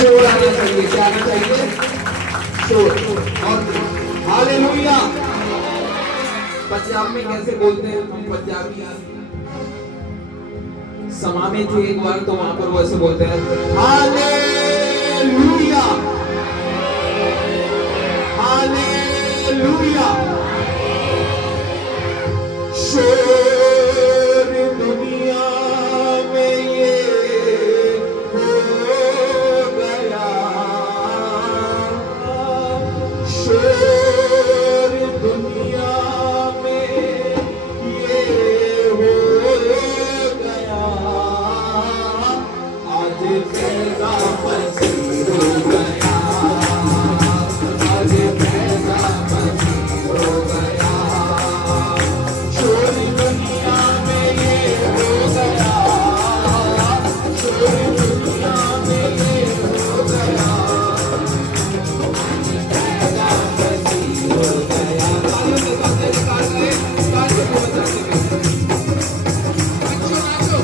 शोर आना चाहिए, क्या आना चाहिए? शोर। और हालेलुया। पंजाब में कैसे बोलते हैं हम पंजाबी? समा में थे एक बार तो वहां पर वो ऐसे बोलते हैं हालेलुया, हालेलुया। शोर दुनिया में ये हो गया, शोर दुनिया में ये हो गया, आज पैदा मसीह हो गया, आज पैदा मसीह हो गया, शोर दुनिया में ये हो गया, शोर दुनिया में ये हो गया, पैदा मसीह हो गया। तालियों के साथ निकाल रहे, तालियों को बजाते हुए। नाचो नाचो,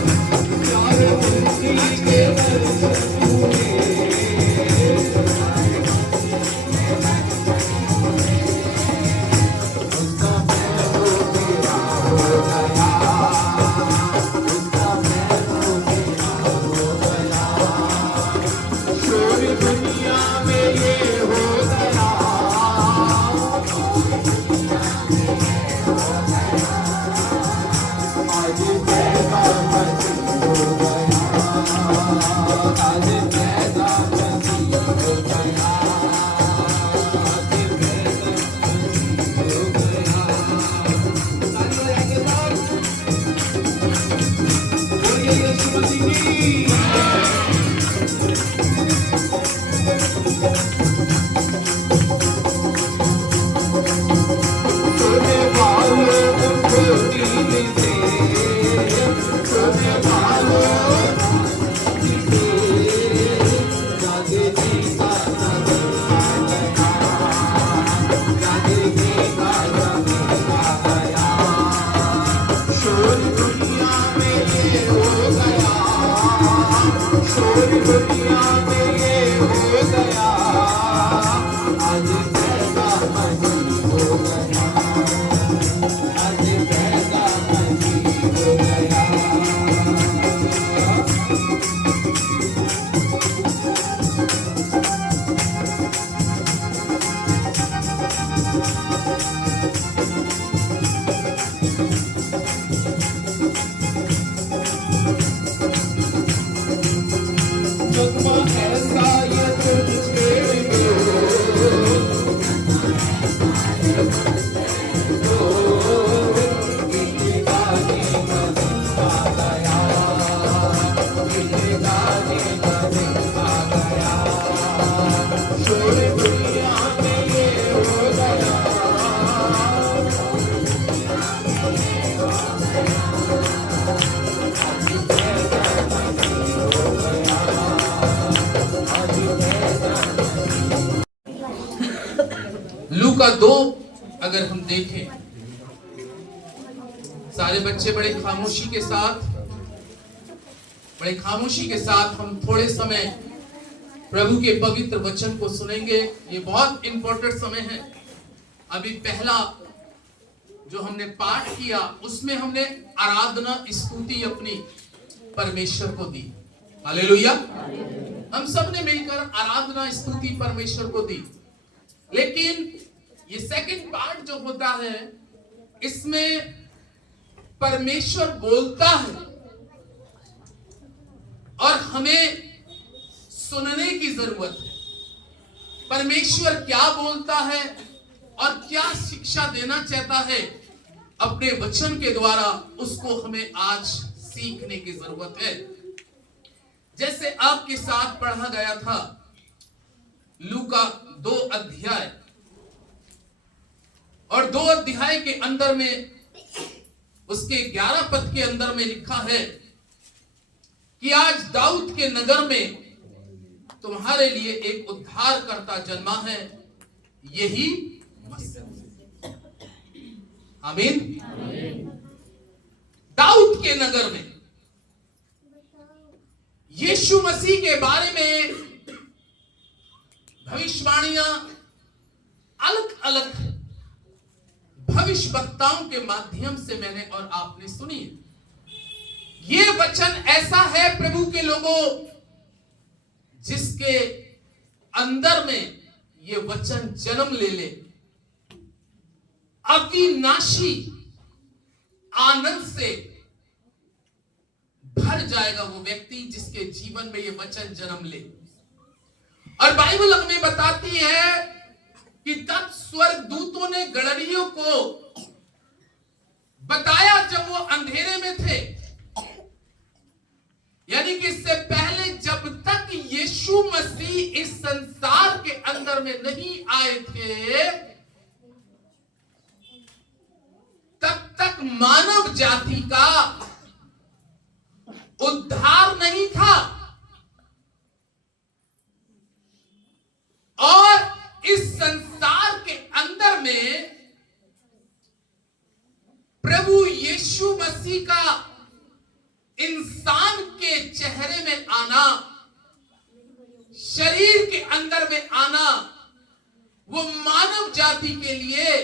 प्यार उनकी के दर्शन हुए, उसका पैरो तेरा हो गया, उसका पैरो तेरा हो गया, शोर दुनिया में ये हो गया, आज पैदा मसीह हो गया, आज पैदा मसीह हो गया, आज पैदा मसीह हो गया। तालियों के साथ बोलिए यीशु मसीह की। सोने वालों उनको नींद से, सोने वालों से, जागने का समय आ गया, जागने का समय आ गया, शोर दुनिया में ये हो गया, शोर दुनिया में ये हो गया, आज पैदा मसीह हो गया, आज पैदा मसीह हो गया। जगमा ऐसा ये तुझे शोर दुनिया में ये हो गया, लूका 2 अगर हम देखें, सारे बच्चे बड़े खामोशी के साथ हम थोड़े समय प्रभु के पवित्र वचन को सुनेंगे। ये बहुत इंपॉर्टेंट समय है। अभी पहला जो हमने पाठ किया उसमें हमने आराधना स्तुति अपनी परमेश्वर को दी। हालेलुया। हम सब ने मिलकर आराधना स्तुति परमेश्वर को दी। लेकिन ये सेकंड पार्ट जो होता है इसमें परमेश्वर बोलता है और हमें सुनने की जरूरत है। परमेश्वर क्या बोलता है और क्या शिक्षा देना चाहता है अपने वचन के द्वारा, उसको हमें आज सीखने की जरूरत है। जैसे आपके साथ पढ़ा गया था लूका 2 अध्याय, और 2 अध्याय के अंदर में उसके 11 पद के अंदर में लिखा है कि आज दाऊद के नगर में तुम्हारे लिए एक उद्धारकर्ता जन्मा है, यही मसीह। आमीन। दाऊद के नगर में यीशु मसीह के बारे में भविष्यवाणियां अलग अलग भविष्य वक्ताओं के माध्यम से मैंने और आपने सुनी। ये वचन ऐसा है प्रभु के लोगों, जिसके अंदर में ये वचन जन्म ले ले, अविनाशी आनंद से भर जाएगा वो व्यक्ति जिसके जीवन में ये वचन जन्म ले। और बाइबल हमें बताती है कि तब स्वर्गदूतों ने गड़रियों को बताया जब वो अंधेरे में थे, यानी कि इससे पहले जब तक यीशु मसीह इस संसार के अंदर में नहीं आए थे, तब तक मानव जाति का उद्धार नहीं था। और इस संसार के अंदर में प्रभु यीशु मसीह का इंसान के चेहरे में आना, शरीर के अंदर में आना, वो मानव जाति के लिए,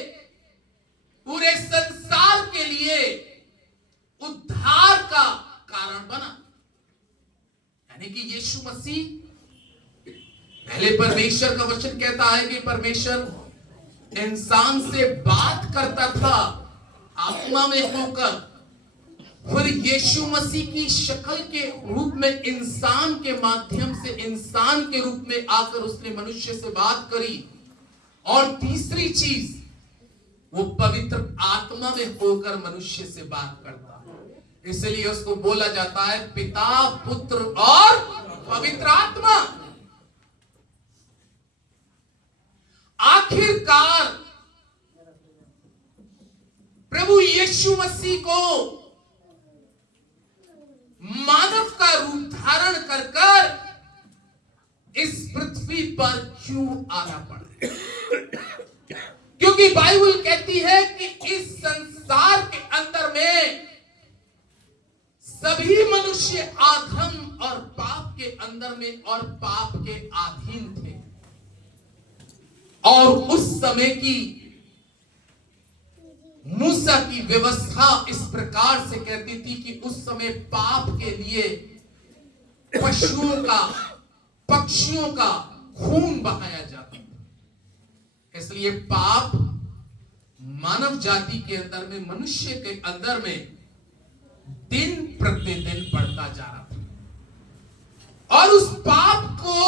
पूरे संसार के लिए उद्धार का कारण बना। यानी कि यीशु मसीह, पहले परमेश्वर का वचन कहता है कि परमेश्वर इंसान से बात करता था आत्मा में होकर, फिर यीशु मसीह की शक्ल के रूप में इंसान के माध्यम से, इंसान के रूप में आकर उसने मनुष्य से बात करी। और तीसरी चीज, वो पवित्र आत्मा में होकर मनुष्य से बात करता है। इसलिए उसको बोला जाता है पिता, पुत्र और पवित्र आत्मा। आखिरकार प्रभु यीशु मसीह को मानव का रूप धारण कर कर इस पृथ्वी पर क्यों आना पड़ा? क्योंकि बाइबल कहती है कि इस संसार के अंदर में सभी मनुष्य अधर्म और पाप के अंदर में और पाप के अधीन थे। और उस समय की मूसा की व्यवस्था इस प्रकार से कहती थी कि उस समय पाप के लिए पशुओं का, पक्षियों का खून बहाया जाता था। इसलिए पाप मानव जाति के अंदर में, मनुष्य के अंदर में दिन प्रतिदिन बढ़ता जा रहा था। और उस पाप को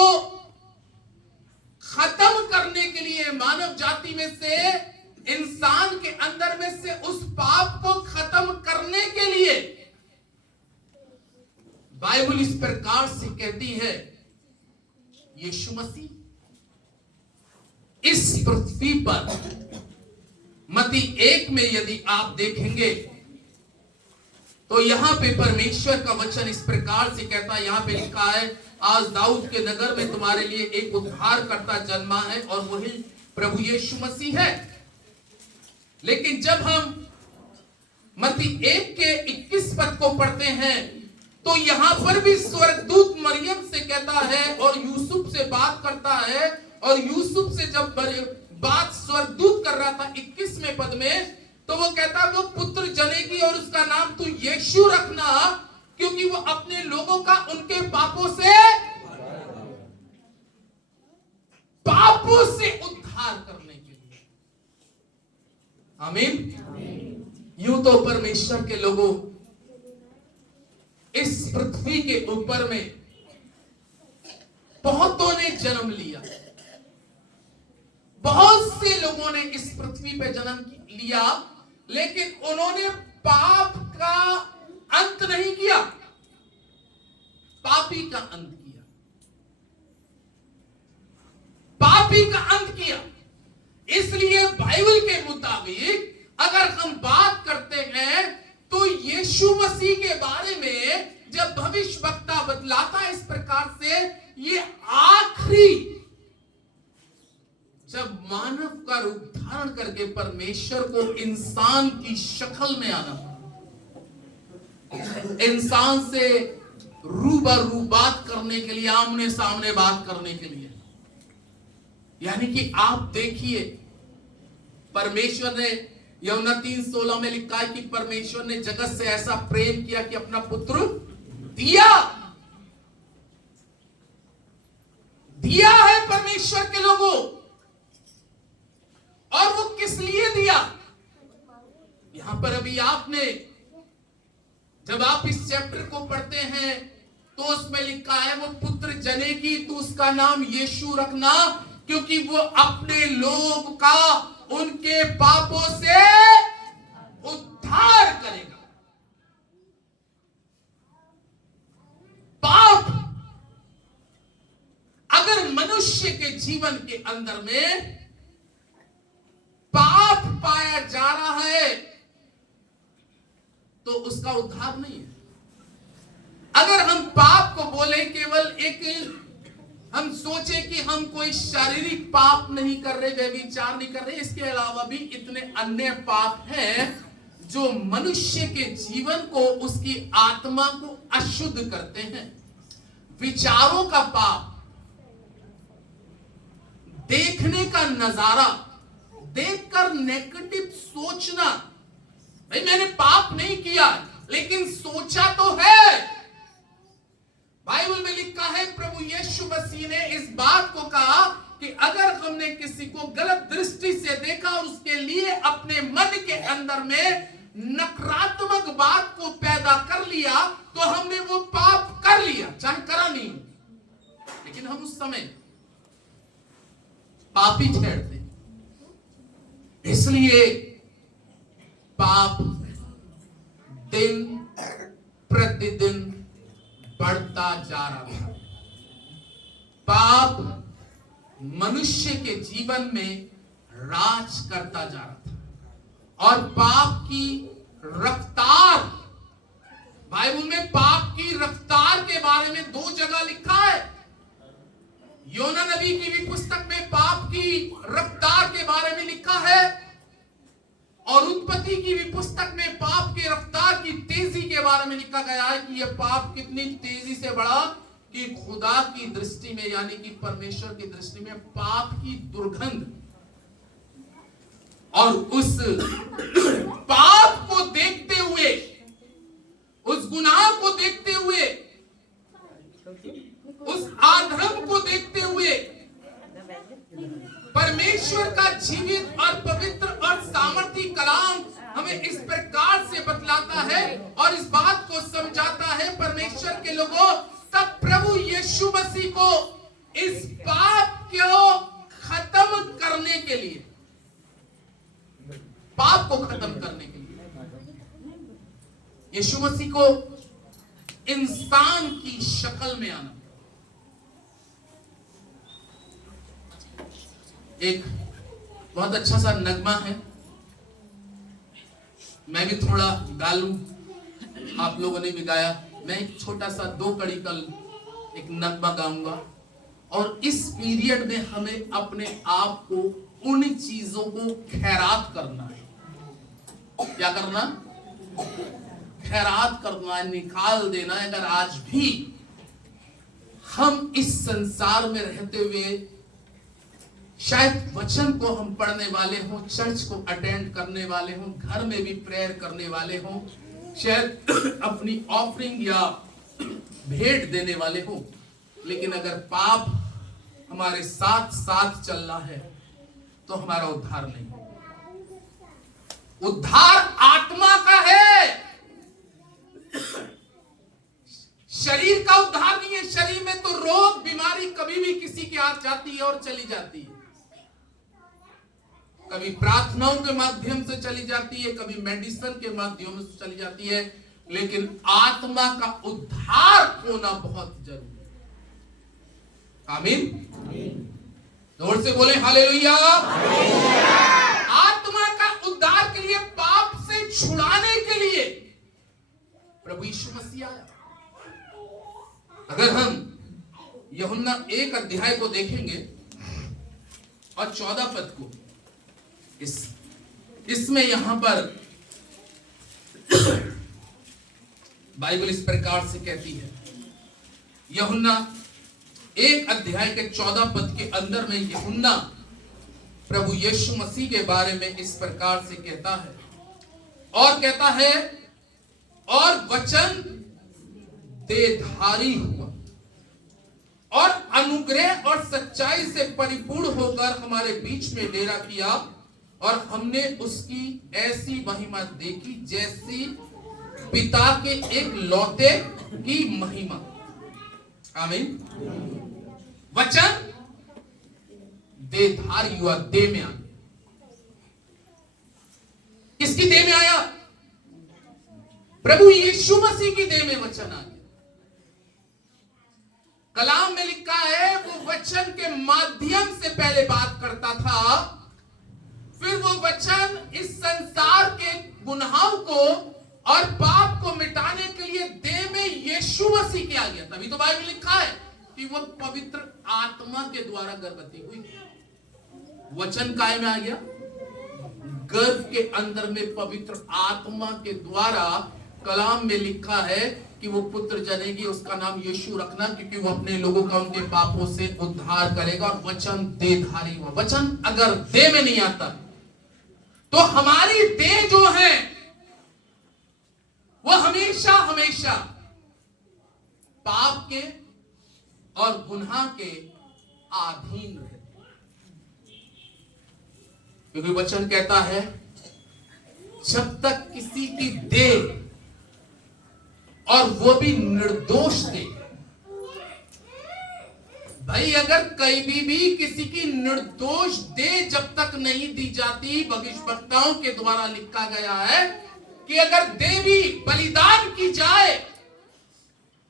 खत्म करने के लिए, मानव जाति में से, इंसान के अंदर में से उस पाप को खत्म करने के लिए बाइबल इस प्रकार से कहती है, यीशु मसीह इस पृथ्वी पर, मत्ती 1 में यदि आप देखेंगे तो यहां पे परमेश्वर का वचन इस प्रकार से कहता है, यहां पे लिखा है, आज दाऊद के नगर में तुम्हारे लिए एक उद्धारकर्ता जन्मा है और वही प्रभु यीशु मसीह है। लेकिन जब हम मत्ती 1 के 21 पद को पढ़ते हैं तो यहां पर भी स्वर्गदूत मरियम से कहता है और यूसुफ से बात करता है। और यूसुफ से जब बात स्वर्गदूत कर रहा था 21वें पद में, तो वो कहता, वो पुत्र जनेगी और उसका नाम तू यीशु रखना, क्योंकि वो अपने लोगों का उनके पापों से उद्धार करने के लिए। आमीन। यूं तो परमेश्वर के लोगों, इस पृथ्वी के ऊपर में बहुतों ने जन्म लिया, बहुत से लोगों ने इस पृथ्वी पे जन्म लिया, लेकिन उन्होंने पाप का अंत नहीं किया, पापी का अंत किया, पापी का अंत किया। इसलिए बाइबल के मुताबिक अगर हम बात करते हैं तो यीशु मसीह के बारे में जब भविष्यवक्ता बतलाता है इस प्रकार से, ये आखिरी, जब मानव का रूप धारण करके परमेश्वर को इंसान की शक्ल में आना, इंसान से रूबरू बात करने के लिए, आमने सामने बात करने के लिए, यानी कि आप देखिए, परमेश्वर ने, यूहन्ना 3:16 में लिखा है कि परमेश्वर ने जगत से ऐसा प्रेम किया कि अपना पुत्र दिया है परमेश्वर के लोगों। और वो किस लिए दिया? यहां पर अभी आपने, जब आप इस चैप्टर को पढ़ते हैं तो उसमें लिखा है वो पुत्र जनेगी तो उसका नाम यीशु रखना, क्योंकि वो अपने लोग का उनके पापों से उद्धार करेगा। पाप अगर मनुष्य के जीवन के अंदर में पाप पाया जा रहा है तो उसका उद्धार नहीं है। अगर हम पाप को बोले केवल एक, हम सोचे कि हम कोई शारीरिक पाप नहीं कर रहे, व्यभिचार नहीं कर रहे, इसके अलावा भी इतने अन्य पाप हैं जो मनुष्य के जीवन को, उसकी आत्मा को अशुद्ध करते हैं। विचारों का पाप, देखने का नजारा, देखकर नेगेटिव सोचना, भाई मैंने पाप नहीं किया लेकिन सोचा तो है। बाइबल में लिखा है प्रभु यीशु मसीह ने इस बात को कहा कि अगर हमने किसी को गलत दृष्टि से देखा और उसके लिए अपने मन के अंदर में नकारात्मक बात को पैदा कर लिया तो हमने वो पाप कर लिया, चाहे करा नहीं, लेकिन हम उस समय पापी ठहरते। इसलिए पाप दिन प्रतिदिन बढ़ता जा रहा था। पाप मनुष्य के जीवन में राज करता जा रहा था और पाप की रफ्तार, बाइबल में पाप की रफ्तार के बारे में 2 जगह लिखा है। योना नबी की भी पुस्तक में पाप की रफ्तार के बारे में लिखा है और उत्पत्ति की भी पुस्तक में पाप की रफ्तार की तेजी के बारे में लिखा गया है कि यह पाप कितनी तेजी से बढ़ा कि खुदा की दृष्टि में, यानी कि परमेश्वर की दृष्टि में पाप की दुर्गंध और उस पाप को देखते हुए, उस गुनाह को देखते हुए, उस आधर्म को देखते हुए परमेश्वर का जीवित और पवित्र और सामर्थी कलाम हमें इस प्रकार से बतलाता है और इस बात को समझाता है परमेश्वर के लोगों, तब प्रभु यीशु मसीह को इस पाप को खत्म करने के लिए, पाप को खत्म करने के लिए यीशु मसीह को इंसान की शक्ल में आना। एक बहुत अच्छा सा नगमा है, मैं भी थोड़ा गा लूं, आप लोगों ने भी गाया, मैं एक छोटा सा 2 कड़ी कल एक नगमा गाऊंगा और इस पीरियड में हमें अपने आप को उन चीजों को खैरात करना है। क्या करना? खैरात करना है, निकाल देना है। अगर आज भी हम इस संसार में रहते हुए शायद वचन को हम पढ़ने वाले हों, चर्च को अटेंड करने वाले हों, घर में भी प्रेयर करने वाले हों, शायद अपनी ऑफरिंग या भेंट देने वाले हों, लेकिन अगर पाप हमारे साथ साथ चल रहा है तो हमारा उद्धार नहीं। उद्धार आत्मा का है, शरीर का उद्धार नहीं है। शरीर में तो रोग बीमारी कभी भी किसी के हाथ जाती है और चली जाती है, कभी प्रार्थनाओं के माध्यम से चली जाती है, कभी मेडिसिन के माध्यम से चली जाती है, लेकिन आत्मा का उद्धार होना बहुत जरूरी है। आमीन। जोर से बोले हालेलुया। आत्मा का उद्धार के लिए, पाप से छुड़ाने के लिए प्रभु यीशु मसीह आया। अगर हम यूहन्ना 1 अध्याय को देखेंगे और 14 पद को, इसमें यहां पर बाइबल इस प्रकार से कहती है, यूहन्ना 1 अध्याय के 14 पद के अंदर में यूहन्ना प्रभु यीशु मसीह के बारे में इस प्रकार से कहता है, और कहता है, और वचन देहधारी हुआ और अनुग्रह और सच्चाई से परिपूर्ण होकर हमारे बीच में डेरा किया, और हमने उसकी ऐसी महिमा देखी जैसी पिता के एक लौते की महिमा। आमीन। वचन देहधारी हुआ, देह में आ गया। किसकी देह में आया? प्रभु यीशु मसीह की देह में वचन आ गया। कलाम में लिखा है, वो वचन के माध्यम से पहले बात करता था, फिर वो वचन इस संसार के गुनाहों को और पाप को मिटाने के लिए देह में यीशु मसीह के आ गया। तभी तो बाइबल में लिखा है कि वो पवित्र आत्मा के द्वारा गर्भवती हुई। वचन काय में आ गया? गर्भ के अंदर में पवित्र आत्मा के द्वारा। कलाम में लिखा है कि वो पुत्र जनेगी, उसका नाम यीशु रखना, क्योंकि वो अपने लोगों का उनके पापों से उद्धार करेगा। और वचन देहधारी हुआ। वचन अगर देह में नहीं आता तो हमारी देह जो है वो हमेशा हमेशा पाप के और गुनाह के अधीन रहे, क्योंकि वचन कहता है जब तक किसी की देह, और वो भी निर्दोष देह, भाई अगर कहीं भी किसी की निर्दोष देह जब तक नहीं दी जाती, भविष्यवक्ताओं के द्वारा लिखा गया है कि अगर देह भी बलिदान की जाए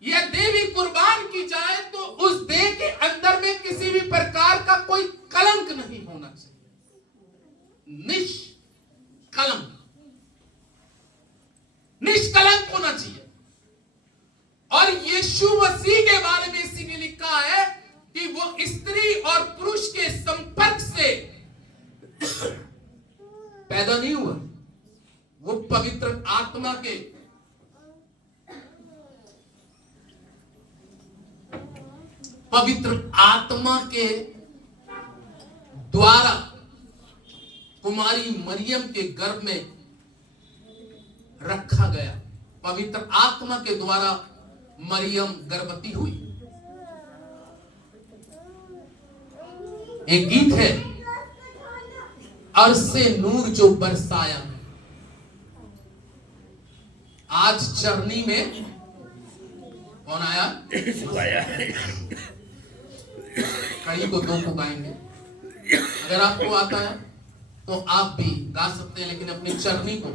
या देह भी कुर्बान की जाए, तो उस देह के अंदर में किसी भी प्रकार का कोई कलंक नहीं होना चाहिए। निष्कलंक होना चाहिए। और यीशु मसीह के बारे में इसीलिए लिखा है कि वो स्त्री और पुरुष के संपर्क से पैदा नहीं हुआ, वो पवित्र आत्मा के द्वारा कुमारी मरियम के गर्भ में रखा गया। पवित्र आत्मा के द्वारा मरियम गर्भवती हुई। एक गीत है, अरसे नूर जो बरसाया। आज चरनी में कौन आया? कड़ी को 2 को गाएंगे। अगर आपको आता है तो आप भी गा सकते हैं, लेकिन अपनी चरनी को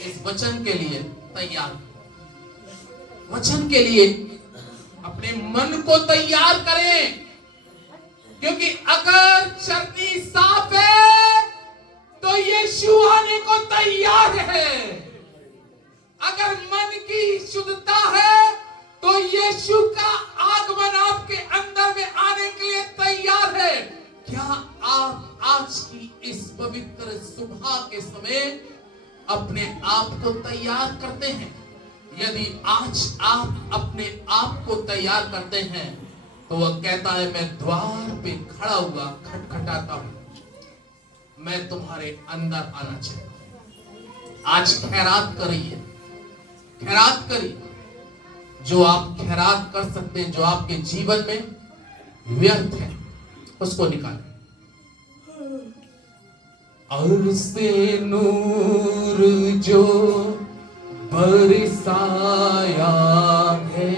इस वचन के लिए तैयार, वचन के लिए अपने मन को तैयार करें, क्योंकि अगर चरनी साफ है तो यीशु आने को तैयार है। अगर मन की शुद्धता है तो यीशु का आगमन आपके अंदर में आने के लिए तैयार है। क्या आप आज की इस पवित्र सुबह के समय अपने आप को तैयार करते हैं? यदि आज आप अपने आप को तैयार करते हैं तो वह कहता है, मैं द्वार पे खड़ा हुआ खटखटाता हूं, मैं तुम्हारे अंदर आना चाहता हूं। आज खैरात करिए, खैरात करिए। जो आप खैरात कर सकते हैं, जो आपके जीवन में व्यर्थ है, उसको निकालें। अरसे नूर जो बरसाया है,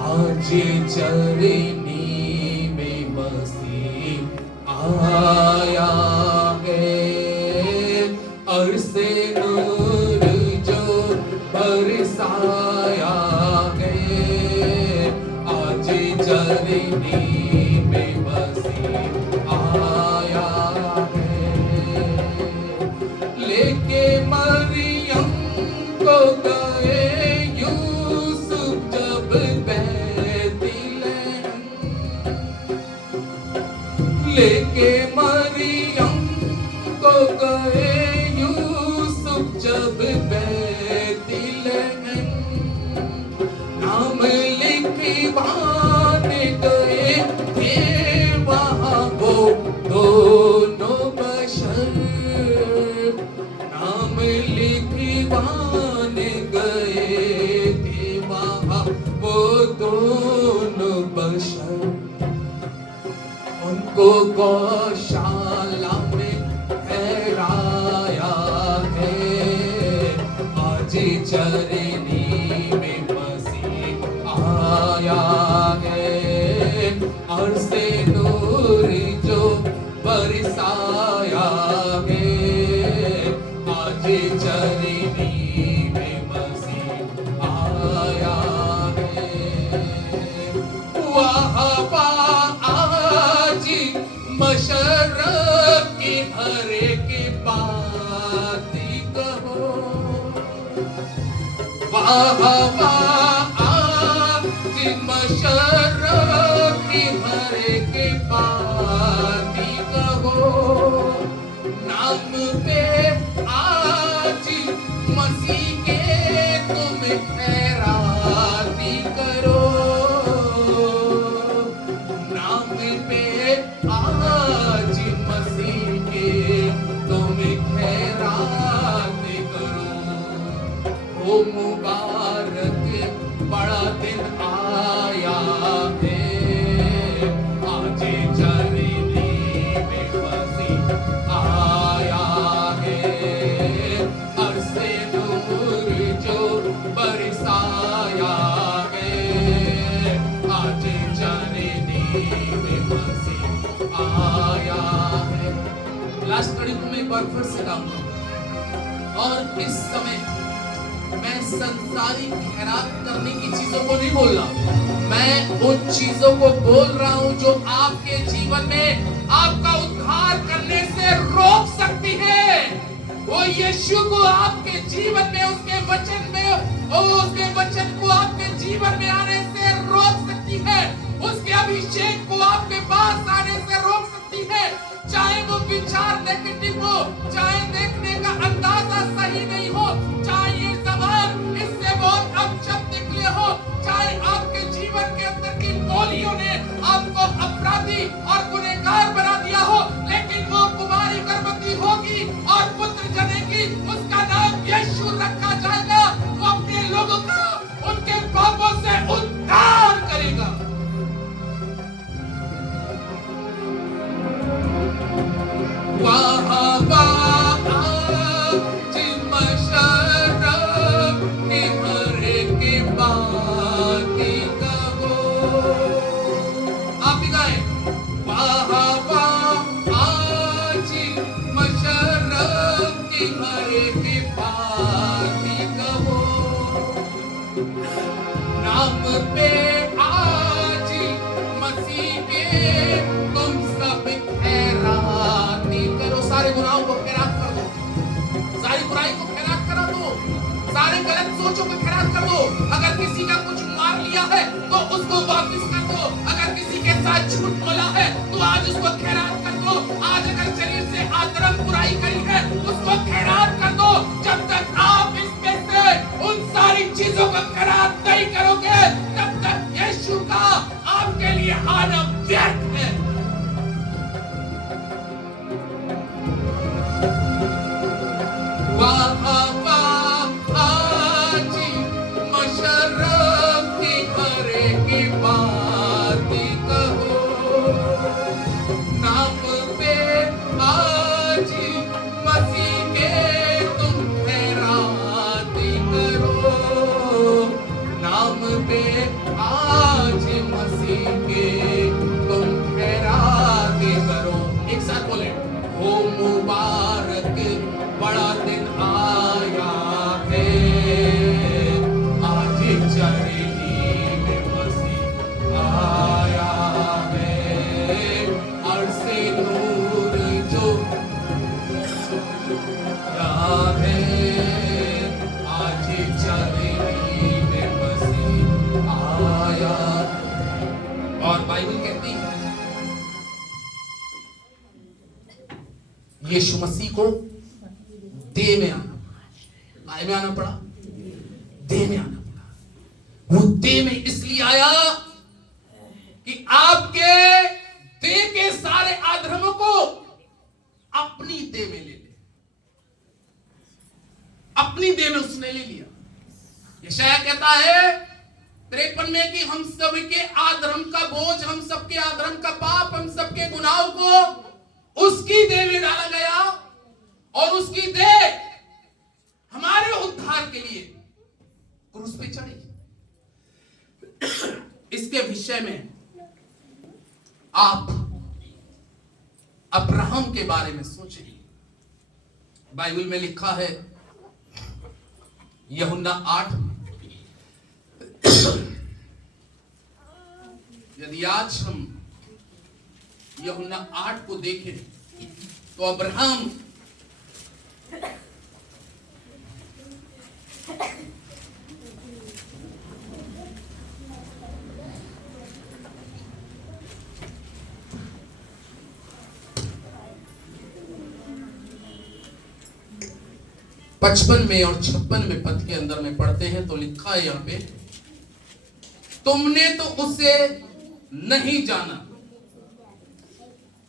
आज चरनी में मसीह आया है। अरसे नूर जो बरसाया है, आज चरनी में मसीह आया है। लेके मरियम को गए यूसुफ जब बैतलहम, लेके मरियम को गए यूसुफ जब बैतलहम, नाम लिख बन गए थे वहाँ वो दोनों बशर, नाम लिखवान गए थे वहाँ वो दोनों बशर। उनको गौशाला में ठहराया है, आज चरनी में मसीह आया है, और से नूर जो बरसाया है, आज चरनी में मसीह आया है। वहाँ आज मशरक़ की हर एक बात कहो, वाह आज मशरक़ की हर एक बात कहो, नाम पे आज मसीह के तुम खैराती करो, नाम पे आज मसीह के तुम खैरात करो। ओ मुबारक बड़ा दिन आया है, आज चरनी में मसीह आया है, अरसे नूर जो बरसाया है, आज चरनी में मसीह आया है। लास्ट कड़ी को मैं एक बार फिर से गाऊंगा, और इस समय मैं संसारिक खैरात करने की चीजों को नहीं बोल रहा, मैं उन चीजों को बोल रहा हूं जो आपके जीवन में आपका उद्धार करने से रोक सकती है। वो यीशु को आपके जीवन में, उसके वचन में, उसके वचन को आपके जीवन में आने से रोक सकती है, उसके अभिषेक को आपके पास आने से रोक सकती है। चाहे वो विचार नेगेटिव हो, चाहे देखने का अंदाजा सही नहीं हो, चाहे ये जबान इससे बहुत अपशब्द निकले हो, चाहे आपके जीवन के अंदर की बोलियों ने आपको अपराधी और गुनहगार बना दिया हो, लेकिन वो कुमारी गर्भवती होगी और पुत्र जनेगी, उसका नाम यीशु रखा जाएगा। वो अपने लोगों का उनके पापों से उद्धार करेगा। वाह वाह आज मशरक़ की हर एक बात कहो, आप भी गाएं। वाह वाह आज मशरक़ की हर एक बात कहो, नाम पे आज मसीह के तुम सब खैराती करो। सारे गुनाहों को खैरात कर दो, सारी बुराई को खैरात करा दो, सारे गलत सोचों को खैरात कर दो। अगर किसी का कुछ मार लिया है तो उसको वापस कर दो, अगर किसी के साथ झूठ बोला है तो आज उसको खैरात कर दो, आज अगर शरीर से आतरंग बुराई करी है उसको खैरात कर दो। जब तक आप इसमें से उन सारी चीजों को खैरात नहीं करोगे तब तक यीशु का आपके लिए आना व्यर्थ है। वाह वाह आज मशरक़ की हर एक बात कहो, नाम पे आज मसीह के तुम खैरात करो, नाम पे आज मसीह के तुम खैरात करो। एक साथ बोले, ओ मुबारक बड़ा दिन आया है, आज चरनी में मसीह आया है, अरसे नूर जो है, आज चरनी में मसीह आया। और बाइबल कहती है यीशु मसीह को देह में आना पड़ा, आय में आना पड़ा, देह में आना पड़ा। वो देह में इसलिए आया कि आपके देह के सारे अधर्मों को अपनी देह में ले ले, अपनी देह में उसने ले लिया। यशायाह कहता है 53 में कि हम सबके आधर्म का बोझ, हम सबके आधर्म का पाप, हम सबके गुनाहों को उसकी देह में डाला गया और उसकी देह हमारे उद्धार के लिए क्रूस पे चढ़ी। इसके विषय में आप अब्राहम के बारे में सोचिए। बाइबल में लिखा है यूहन्ना 8, यदि आज हम यूहन्ना 8 को देखें तो अब्राहम पचपन में और 56 में पद के अंदर में पढ़ते हैं तो लिखा है यहां पे, तुमने तो उसे नहीं जाना,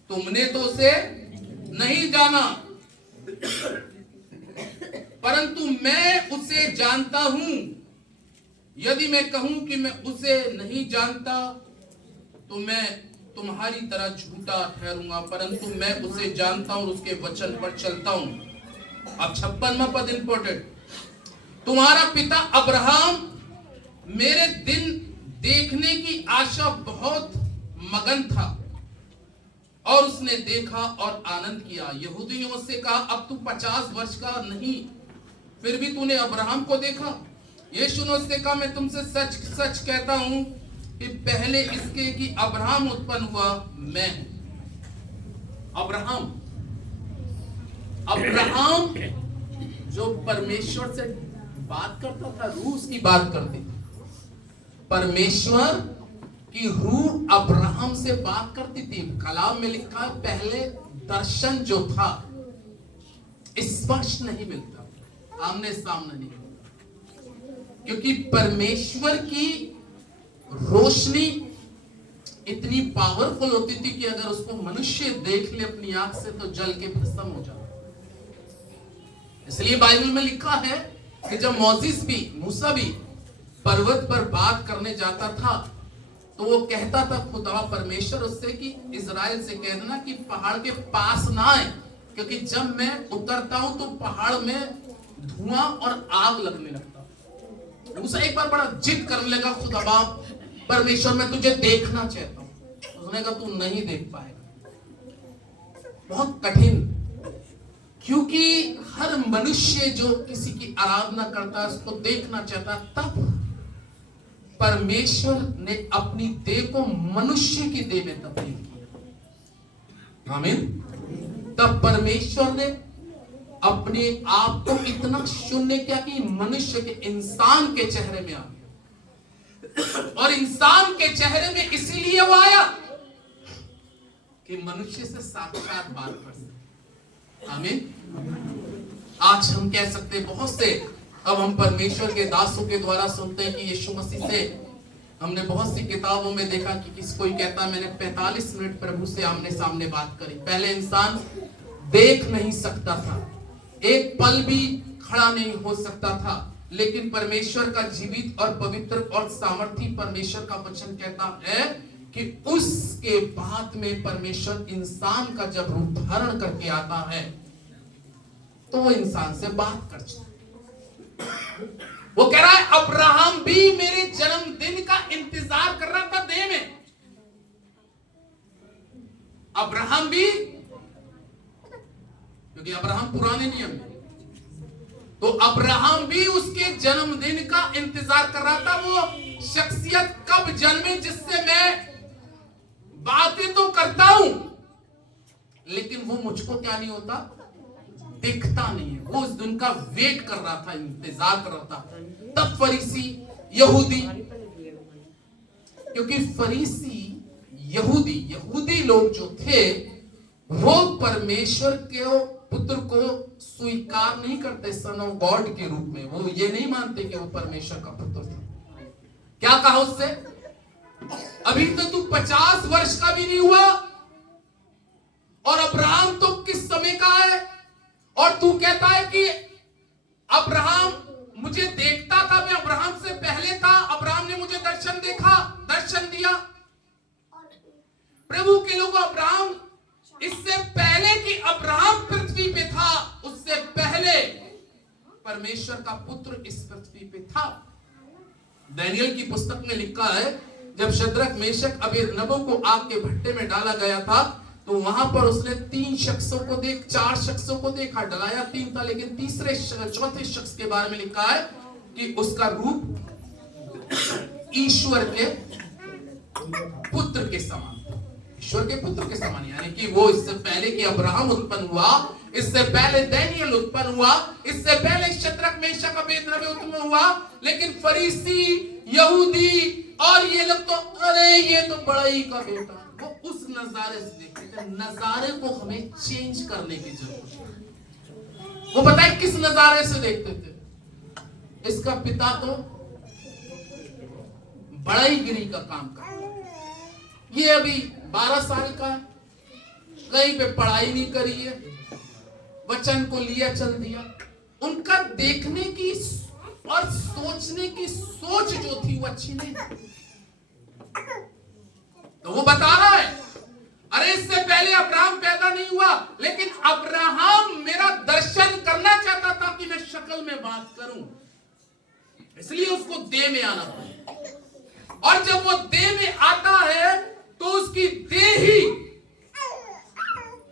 तुमने तो उसे नहीं जाना, परंतु मैं उसे जानता हूं। यदि मैं कहूं कि मैं उसे नहीं जानता तो मैं तुम्हारी तरह झूठा ठहरूंगा, परंतु मैं उसे जानता हूं और उसके वचन पर चलता हूं। अब 56वां पद इंपॉर्टेंट, तुम्हारा पिता अब्राहम मेरे दिन देखने की आशा बहुत मगन था और उसने देखा और आनंद किया। यहूदी ने उससे कहा, अब तू 50 वर्ष का नहीं, फिर भी तूने अब्राहम को देखा। यीशु ने उससे कहा, मैं तुमसे सच सच कहता हूं कि पहले इसके कि अब्राहम उत्पन्न हुआ मैं हूं। अब्राहम जो परमेश्वर से बात करता था, रूह उसकी बात करती थी। परमेश्वर की रूह अब्राहम से बात करती थी। कलाम में लिखा है पहले दर्शन जो था स्पष्ट नहीं मिलता, आमने सामने नहीं मिलता, क्योंकि परमेश्वर की रोशनी इतनी पावरफुल होती थी कि अगर उसको मनुष्य देख ले अपनी आंख से तो जल के भस्म हो जाता। इसलिए बाइबल में लिखा है कि जब मूसा भी पर्वत पर बात करने जाता था तो वो कहता था खुदा परमेश्वर उससे कि इजराइल से कह देना कि पहाड़ के पास ना आए, क्योंकि जब मैं उतरता हूं तो पहाड़ में धुआं और आग लगने लगता। मूसा एक बार बड़ा जिद करने लगा, खुदा बाप परमेश्वर मैं तुझे देखना चाहता हूं। उसने कहा तू नहीं देख पाएगा। बहुत कठिन, क्योंकि हर मनुष्य जो किसी की आराधना करता है उसको देखना चाहता। तब परमेश्वर ने अपनी देह को मनुष्य की देह में तब्दील किया। आमीन। तब परमेश्वर ने अपने आप को इतना शून्य किया कि मनुष्य के, इंसान के चेहरे में आ गया। और इंसान के चेहरे में इसीलिए वो आया कि मनुष्य से साक्षात बात कर सके। आमीन। आज हम कह सकते हैं, बहुत से अब हम परमेश्वर के दासों के द्वारा सुनते हैं कि यीशु मसीह से, हमने बहुत सी किताबों में देखा कि किसी कोई कहता मैंने 45 मिनट प्रभु से आमने सामने बात करी। पहले इंसान देख नहीं सकता था, एक पल भी खड़ा नहीं हो सकता था, लेकिन परमेश्वर का जीवित और पवित्र और सामर्थी परमेश्वर का वचन कहता है कि उसके बाद में परमेश्वर इंसान का जब रूप धारण करके आता है तो वो इंसान से बात करता है। वो कह रहा है अब्राहम भी मेरे जन्मदिन का इंतजार कर रहा था देह में। अब्राहम भी, क्योंकि अब्राहम पुराने नियम में, तो अब्राहम भी उसके जन्मदिन का इंतजार कर रहा था। वो शख्सियत कब जन्मे जिससे मैं बातें तो करता हूं लेकिन वो मुझको क्या नहीं होता, दिखता नहीं है। वो उस दिन का वेट कर रहा था, इंतजार कर रहा था। तब फरीसी यहूदी, क्योंकि फरीसी यहूदी लोग जो थे वो परमेश्वर के पुत्र को स्वीकार नहीं करते सन ऑफ गॉड के रूप में। वो ये नहीं मानते कि वो परमेश्वर का पुत्र था। क्या कहा उससे? अभी तो तू 50 वर्ष का भी नहीं हुआ और अब्राहम तो किस समय का है, और तू कहता है कि अब्राहम मुझे देखता था, मैं अब्राहम से पहले था, अब्राहम ने मुझे दर्शन देखा, दर्शन दिया। प्रभु के लोगों, अब्राहम इससे पहले कि अब्राहम पृथ्वी पे था, उससे पहले परमेश्वर का पुत्र इस पृथ्वी पे था। दानियेल की पुस्तक में लिखा है, जब शद्रक मेशक अबेदनगो को आग के भट्टे में डाला गया था, तो वहां पर उसने 3 शख्सों को 4 शख्सों को देखा। डलाया 3 था, लेकिन चौथे शख्स के बारे में लिखा है कि उसका रूप ईश्वर के पुत्र के समान, ईश्वर के पुत्र के समान, यानी कि वो इससे पहले कि अब्राहम उत्पन्न हुआ, इससे पहले दानियेल उत्पन्न हुआ, इससे पहले शद्रक मेशक अबेदनगो उत्पन्न हुआ। लेकिन फरीसी, यहूदी और ये लोग तो, अरे ये तो बड़ाई का बेटा, वो उस नजारे से देखते थे। नजारे को हमें चेंज करने की जरूरत है। वो बताए किस नजारे से देखते थे, इसका पिता तो बड़ाईगिरी का काम करता है, ये अभी 12 साल का है, कहीं पे पढ़ाई नहीं करी है, वचन को लिया चल दिया। उनका देखने की और सोचने की सोच जो थी वो अच्छी नहीं। तो वो बता रहा है, अरे इससे पहले अब्राहम पैदा नहीं हुआ, लेकिन अब्राहम मेरा दर्शन करना चाहता था कि मैं शक्ल में बात करूं, इसलिए उसको देह में आना पड़ा। और जब वो देह में आता है तो उसकी देह ही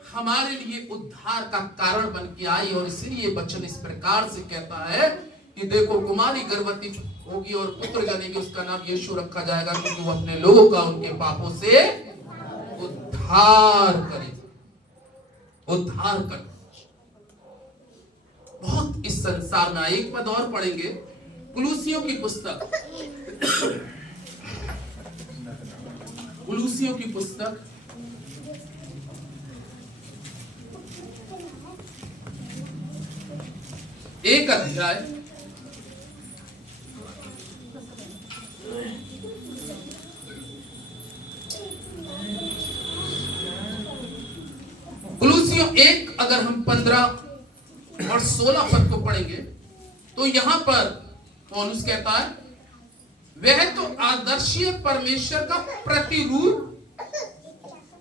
हमारे लिए उद्धार का कारण बन के आई। और इसलिए वचन इस प्रकार से कहता है कि देखो, कुमारी गर्भवती होगी और पुत्र जनेगी, उसका नाम यीशु रखा जाएगा, क्योंकि वो अपने लोगों का उनके पापों से उद्धार करेगा, उद्धार करेगा। बहुत इस संसार में, एक पद और पढ़ेंगे, कुलूसियों की पुस्तक, कुलूसियों की पुस्तक 1 अध्याय कुलूसियों 1 अगर हम 15 और 16 पद को पढ़ेंगे तो यहां पर पौलुस कहता है, वह तो आदर्शीय परमेश्वर का प्रतिरूप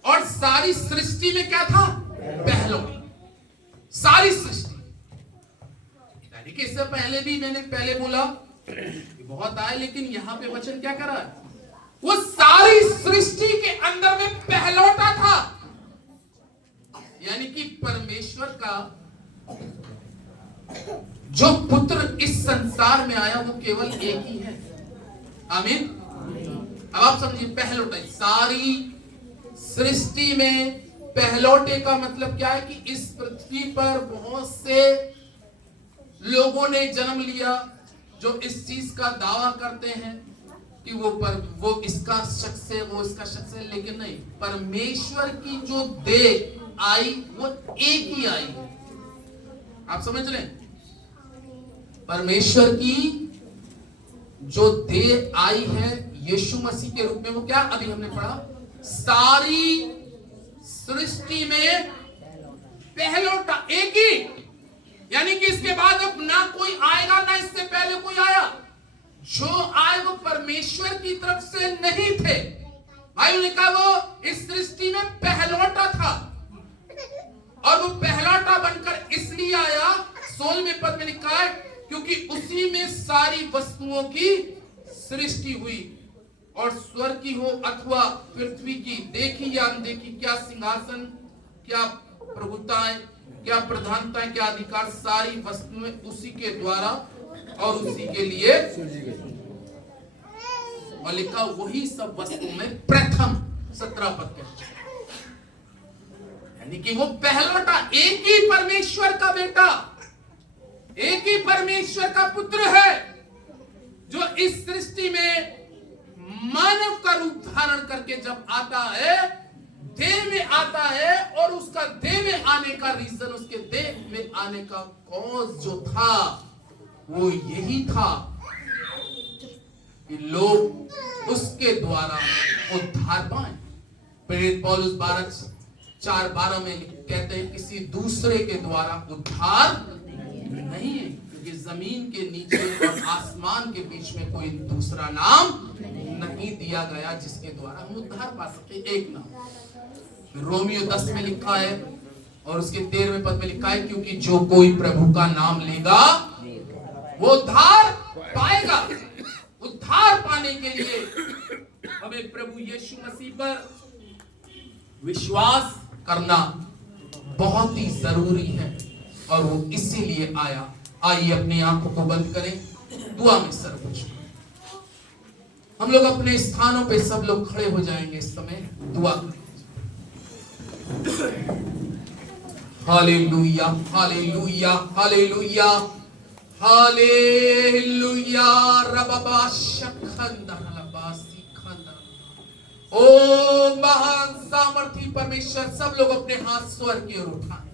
और सारी सृष्टि में क्या था, पहलौठा। सारी सृष्टि, यानी कि इससे पहले भी मैंने पहले बोला कि बहुत आए, लेकिन यहां पे वचन क्या कर रहा है, वो सारी सृष्टि के अंदर में पहलौठा था। यानी कि परमेश्वर का जो पुत्र इस संसार में आया वो केवल एक ही है। आमीन। अब आप समझिए, पहलौठा, सारी सृष्टि में पहलौठे का मतलब क्या है कि इस पृथ्वी पर बहुत से लोगों ने जन्म लिया जो इस चीज का दावा करते हैं कि वो इसका शख्स है, वो इसका शख्स है, लेकिन नहीं, परमेश्वर की जो देह आई वो एक ही आई है। आप समझ रहे हैं, परमेश्वर की जो देह आई है यीशु मसीह के रूप में, वो क्या अभी हमने पढ़ा, सारी सृष्टि में पहलौठा, एक ही। यानी कि इसके बाद अब ना कोई आएगा, ना इससे पहले कोई आया। जो आए वो परमेश्वर की तरफ से नहीं थे। भाई ने कहा वो इस सृष्टि में पहलौठा था, और वो पहलौठा बनकर इसलिए आया, 16वें पद में लिखा है, क्योंकि उसी में सारी वस्तुओं की सृष्टि हुई, और स्वर्ग की हो अथवा पृथ्वी की, देखी या अनदेखी, क्या सिंहासन, क्या प्रभुताएं, क्या प्रधानताएं, क्या अधिकार, सारी वस्तुएं उसी के द्वारा और उसी के लिए। और लिखा वही सब वस्तुओं में प्रथम, 17 पद के, यानी कि वो पहलौठा, एक ही परमेश्वर का बेटा, एक ही परमेश्वर का पुत्र है, जो इस सृष्टि में मानव का रूप धारण करके जब आता है, देह में आता है, और उसका देह में आने का रीजन, उसके देह में आने का कॉज जो था वो यही था कि लोग उसके द्वारा उद्धार पाए। प्रेरित पौलुस 4:12 में कहते हैं किसी दूसरे के द्वारा उद्धार नहीं है, क्योंकि जमीन के नीचे और आसमान के बीच में कोई दूसरा नाम नहीं दिया गया जिसके द्वारा हम उद्धार पा सकते। एक नाम रोमियो 10 में लिखा है और उसके 13वें पद में लिखा है, क्योंकि जो कोई प्रभु का नाम लेगा वो उद्धार पाएगा। उद्धार पाने के लिए हमें प्रभु यीशु मसीह पर विश्वास करना बहुत ही जरूरी है और वो इसीलिए आया। आइए अपनी आंखों को बंद करें, दुआ में सर कुछ हम लोग अपने स्थानों पे सब लोग खड़े हो जाएंगे इस समय दुआ करें। हालेलुया हालेलुया हालेलुया हालेलुया रबाबा शखंदरलबासी खंदर। ओ महान सामर्थी परमेश्वर, सब लोग अपने हाथ स्वर की ओर उठाएं।